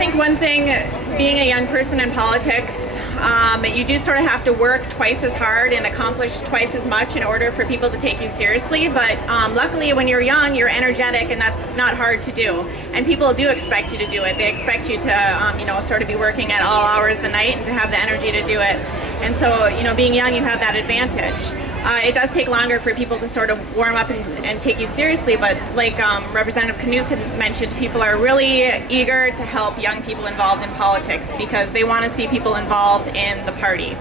think one thing, being a young person in politics, you do sort of have to work twice as hard and accomplish twice as much in order for people to take you seriously. But luckily, when you're young, you're energetic, and that's not hard to do. And people do expect you to do it. They expect you to, sort of be working at all hours of the night and to have the energy to do it. And so, being young, you have that advantage. It does take longer for people to sort of warm up and take you seriously, but like Representative Knuth had mentioned, people are really eager to help young people involved in politics because they want to see people involved in the party.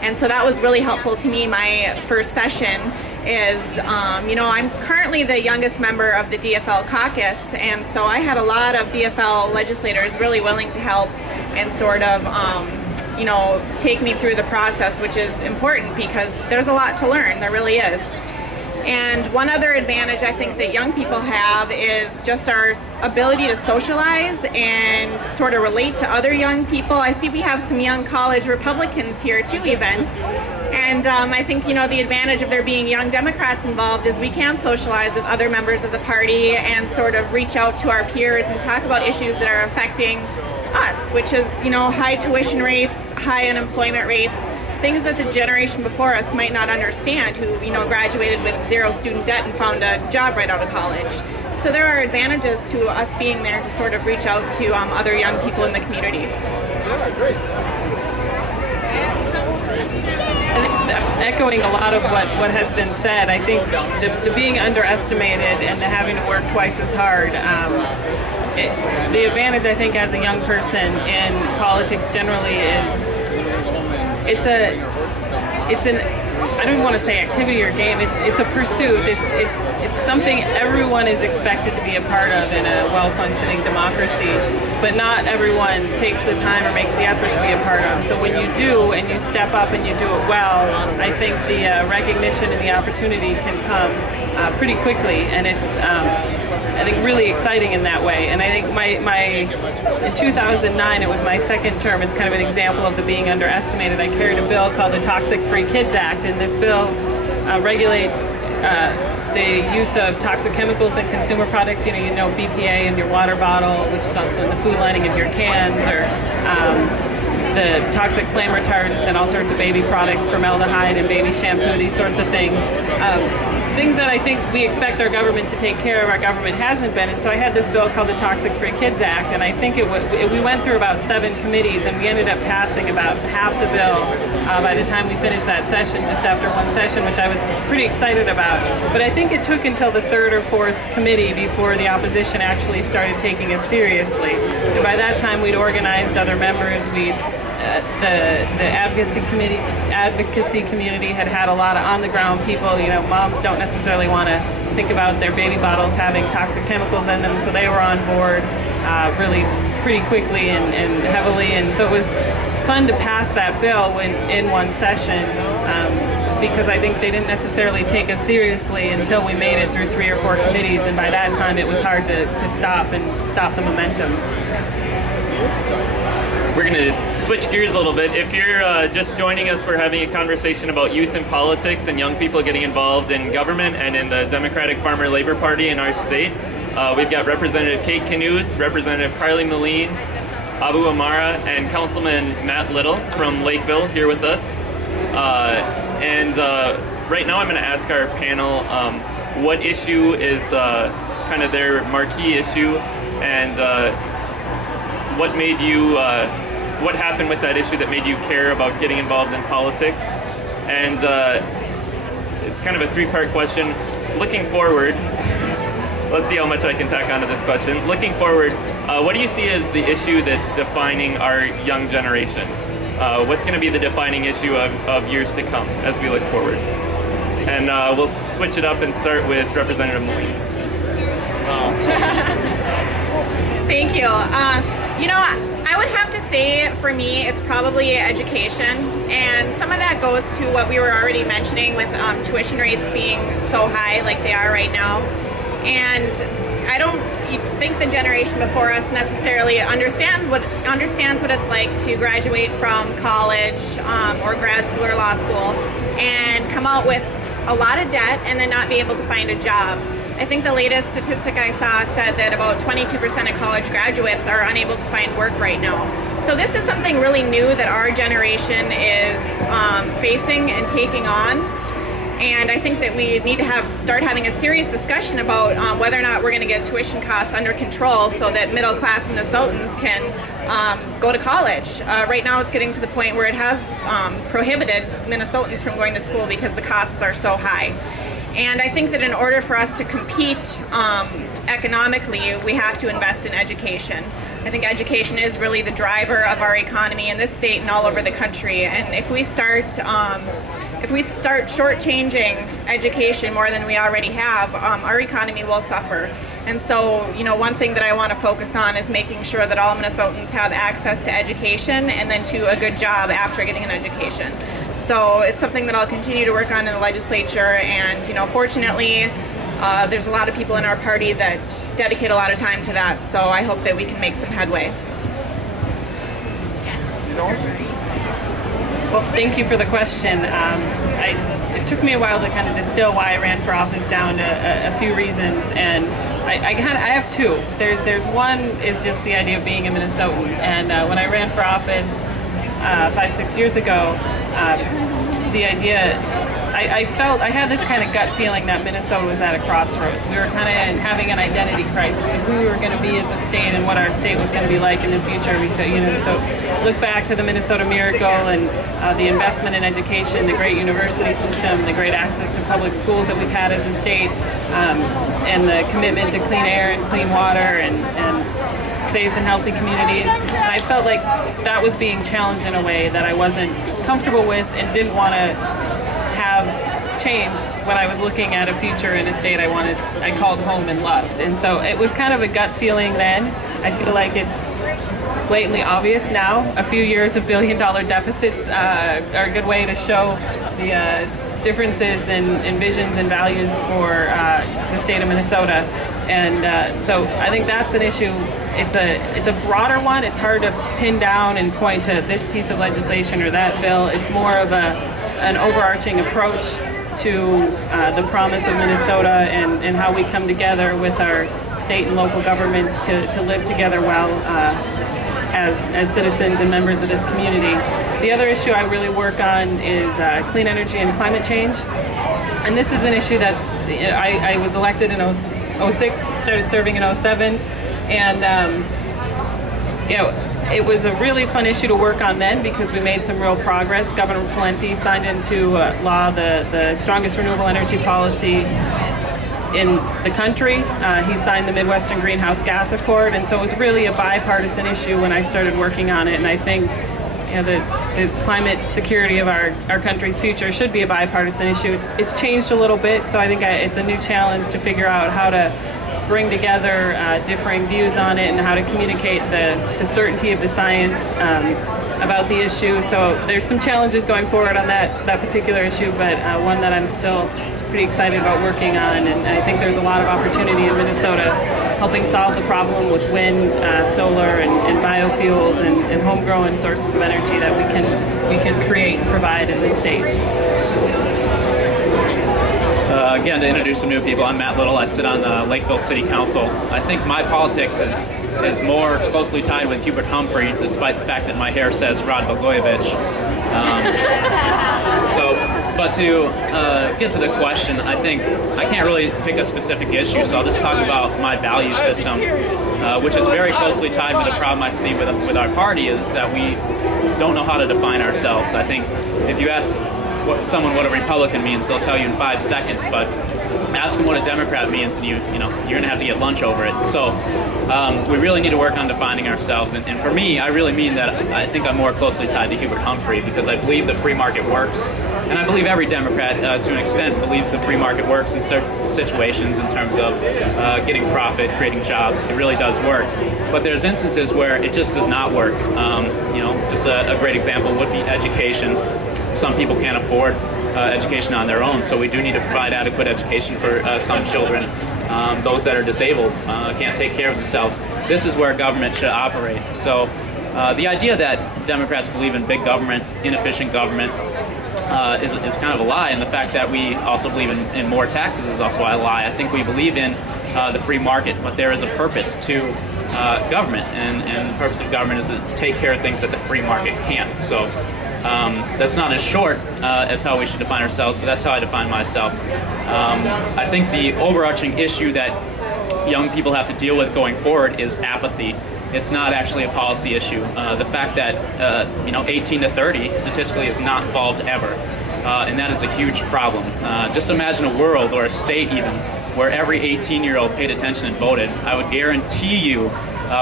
And so that was really helpful to me. My first session is, I'm currently the youngest member of the DFL caucus, and so I had a lot of DFL legislators really willing to help and sort of take me through the process, which is important because there's a lot to learn, there really is. And one other advantage I think that young people have is just our ability to socialize and sort of relate to other young people. I see we have some young college Republicans here too even. And I think, the advantage of there being young Democrats involved is we can socialize with other members of the party and sort of reach out to our peers and talk about issues that are affecting us, which is, high tuition rates, high unemployment rates, things that the generation before us might not understand, who, graduated with zero student debt and found a job right out of college. So there are advantages to us being there to sort of reach out to other young people in the community. Yeah, great. Echoing a lot of what has been said, I think the being underestimated and the having to work twice as hard, the advantage I think as a young person in politics generally is it's an I don't even want to say activity or game. It's a pursuit. It's something everyone is expected to be a part of in a well-functioning democracy, but not everyone takes the time or makes the effort to be a part of. So when you do and you step up and you do it well, I think the recognition and the opportunity can come pretty quickly, and it's I think really exciting in that way. And I think in 2009, it was my second term. It's kind of an example of the being underestimated. I carried a bill called the Toxic Free Kids Act, and this bill regulates the use of toxic chemicals in consumer products. You know BPA in your water bottle, which is also in the food lining of your cans, or the toxic flame retardants and all sorts of baby products, formaldehyde and baby shampoo, these sorts of things. Things that I think we expect our government to take care of, our government hasn't been. And so I had this bill called the Toxic Free Kids Act, and I think we went through about 7 committees, and we ended up passing about half the bill by the time we finished that session, just after one session, which I was pretty excited about. But I think it took until the 3rd or 4th committee before the opposition actually started taking us seriously. And by that time, we'd organized other members. The advocacy community had a lot of on-the-ground people. Moms don't necessarily want to think about their baby bottles having toxic chemicals in them, so they were on board really pretty quickly and heavily. And so it was fun to pass that bill in one session because I think they didn't necessarily take us seriously until we made it through 3 or 4 committees, and by that time it was hard to stop the momentum. We're going to switch gears a little bit. If you're just joining us, we're having a conversation about youth in politics and young people getting involved in government and in the Democratic Farmer Labor Party in our state. We've got Representative Kate Knuth, Representative Carly Moline, Abu Amara, and Councilman Matt Little from Lakeville here with us. Right now I'm going to ask our panel what issue is kind of their marquee issue, and what made you, what happened with that issue that made you care about getting involved in politics? And it's kind of a 3-part question. Looking forward, let's see how much I can tack onto this question. Looking forward, what do you see as the issue that's defining our young generation? What's going to be the defining issue of years to come as we look forward? And we'll switch it up and start with Representative Moline. Thank you. I would have to say for me it's probably education, and some of that goes to what we were already mentioning with tuition rates being so high like they are right now. And I don't think the generation before us necessarily understands what it's like to graduate from college or grad school or law school and come out with a lot of debt and then not be able to find a job. I think the latest statistic I saw said that about 22% of college graduates are unable to find work right now. So this is something really new that our generation is facing and taking on. And I think that we need to start having a serious discussion about whether or not we're going to get tuition costs under control so that middle-class Minnesotans can go to college. Right now it's getting to the point where it has prohibited Minnesotans from going to school because the costs are so high. And I think that in order for us to compete economically, we have to invest in education. I think education is really the driver of our economy in this state and all over the country. And if we start shortchanging education more than we already have, our economy will suffer. And so, one thing that I want to focus on is making sure that all Minnesotans have access to education and then to a good job after getting an education. So it's something that I'll continue to work on in the legislature, and fortunately, there's a lot of people in our party that dedicate a lot of time to that, so I hope that we can make some headway. Well, thank you for the question. It took me a while to kind of distill why I ran for office down to a few reasons, and I have two. There's one is just the idea of being a Minnesotan, and when I ran for office 5-6 years ago, the idea, I felt, I had this kind of gut feeling that Minnesota was at a crossroads. We were kind of having an identity crisis of who we were going to be as a state and what our state was going to be like in the future. We thought, so look back to the Minnesota Miracle and the investment in education, the great university system, the great access to public schools that we've had as a state, and the commitment to clean air and clean water and safe and healthy communities. And I felt like that was being challenged in a way that I wasn't comfortable with and didn't want to have change when I was looking at a future in a state I called home and loved. And so it was kind of a gut feeling then. I feel like it's blatantly obvious now. A few years of billion-dollar deficits are a good way to show the differences in visions and values for the state of Minnesota. And so I think that's an issue. It's a broader one. It's hard to pin down and point to this piece of legislation or that bill. It's more of an overarching approach to the promise of Minnesota and how we come together with our state and local governments to live together well as citizens and members of this community. The other issue I really work on is clean energy and climate change. And this is an issue that's, I was elected in 06, started serving in 07, and it was a really fun issue to work on then because we made some real progress. Governor Pawlenty signed into law the strongest renewable energy policy in the country. He signed the Midwestern Greenhouse Gas Accord, and so it was really a bipartisan issue when I started working on it. And I think the climate security of our country's future should be a bipartisan issue. It's changed a little bit, so I think it's a new challenge to figure out how to bring together differing views on it and how to communicate the certainty of the science about the issue. So there's some challenges going forward on that particular issue, but one that I'm still pretty excited about working on, and I think there's a lot of opportunity in Minnesota helping solve the problem with wind, solar, and biofuels and homegrown sources of energy that we can create and provide in this state. Again, to introduce some new people, I'm Matt Little. I sit on the Lakeville City Council. I think my politics is more closely tied with Hubert Humphrey, despite the fact that my hair says Rod Blagojevich. But to get to the question, I think I can't really pick a specific issue, so I'll just talk about my value system, which is very closely tied with the problem I see with our party, is that we don't know how to define ourselves. I think if you ask someone what a Republican means, they'll tell you in 5 seconds, but ask them what a Democrat means and you're going to have to get lunch over it. So we really need to work on defining ourselves. And for me, I really mean that I think I'm more closely tied to Hubert Humphrey because I believe the free market works. And I believe every Democrat, to an extent, believes the free market works in certain situations in terms of getting profit, creating jobs. It really does work. But there's instances where it just does not work. Just a great example would be education. Some people can't afford education on their own, so we do need to provide adequate education for some children. Those that are disabled can't take care of themselves. This is where government should operate. So the idea that Democrats believe in big government, inefficient government, is kind of a lie, and the fact that we also believe in more taxes is also a lie. I think we believe in the free market, but there is a purpose to government, and the purpose of government is to take care of things that the free market can't. So that's not as short as how we should define ourselves, but that's how I define myself. I think the overarching issue that young people have to deal with going forward is apathy. It's not actually a policy issue. The fact that 18 to 30 statistically is not involved ever, and that is a huge problem. Just imagine a world, or a state even, where every 18-year-old paid attention and voted. I would guarantee you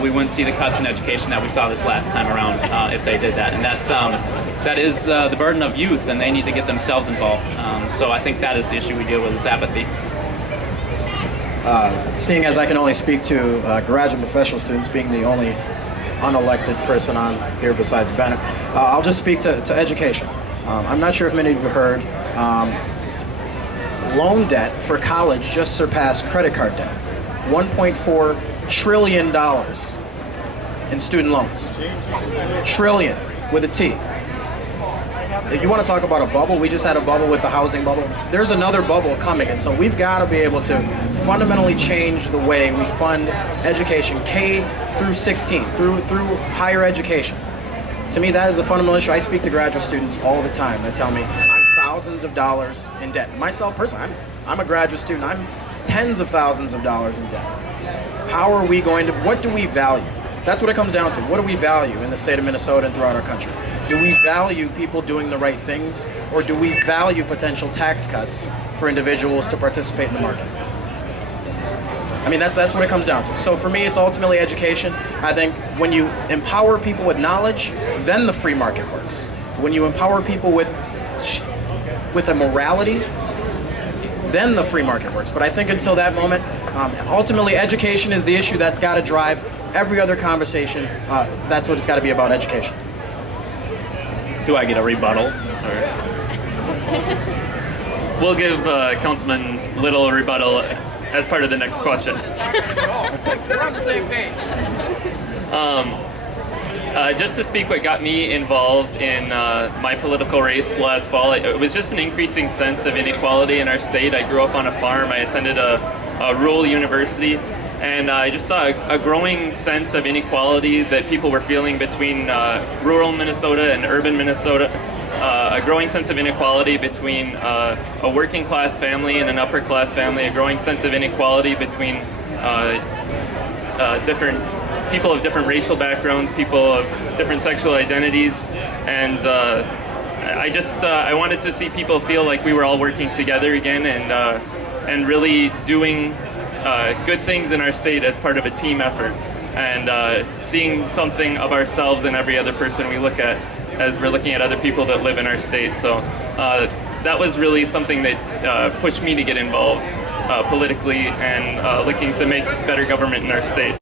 we wouldn't see the cuts in education that we saw this last time around if they did that. And that is the burden of youth, and they need to get themselves involved. So I think that is the issue we deal with, is apathy. Seeing as I can only speak to graduate and professional students, being the only unelected person on here besides Bennett, I'll just speak to education. I'm not sure if many of you heard, loan debt for college just surpassed credit card debt. $1.4 trillion in student loans. Trillion with a T. If you want to talk about a bubble, we just had a bubble with the housing bubble. There's another bubble coming, and so we've got to be able to fundamentally change the way we fund education, K through 16, through higher education. To me, that is the fundamental issue. I speak to graduate students all the time that tell me I'm thousands of dollars in debt. Myself personally, I'm a graduate student. I'm tens of thousands of dollars in debt. How are we going to, what do we value? That's what it comes down to. What do we value in the state of Minnesota and throughout our country? Do we value people doing the right things, or do we value potential tax cuts for individuals to participate in the market? I mean, that's what it comes down to. So for me, it's ultimately education. I think when you empower people with knowledge, then the free market works. When you empower people with a morality, then the free market works. But I think until that moment, ultimately education is the issue that's got to drive every other conversation. That's what it's got to be about, education. Do I get a rebuttal? We'll give Councilman Little a rebuttal as part of the next question. We're on the same page. Just to speak what got me involved in my political race last fall, it was just an increasing sense of inequality in our state. I grew up on a farm. I attended a rural university, and I just saw a growing sense of inequality that people were feeling between rural Minnesota and urban Minnesota. A growing sense of inequality between a working class family and an upper class family, a growing sense of inequality between different people of different racial backgrounds, people of different sexual identities, and I wanted to see people feel like we were all working together again, and really doing good things in our state as part of a team effort, and seeing something of ourselves in every other person we look at as we're looking at other people that live in our state. So that was really something that pushed me to get involved politically and looking to make better government in our state.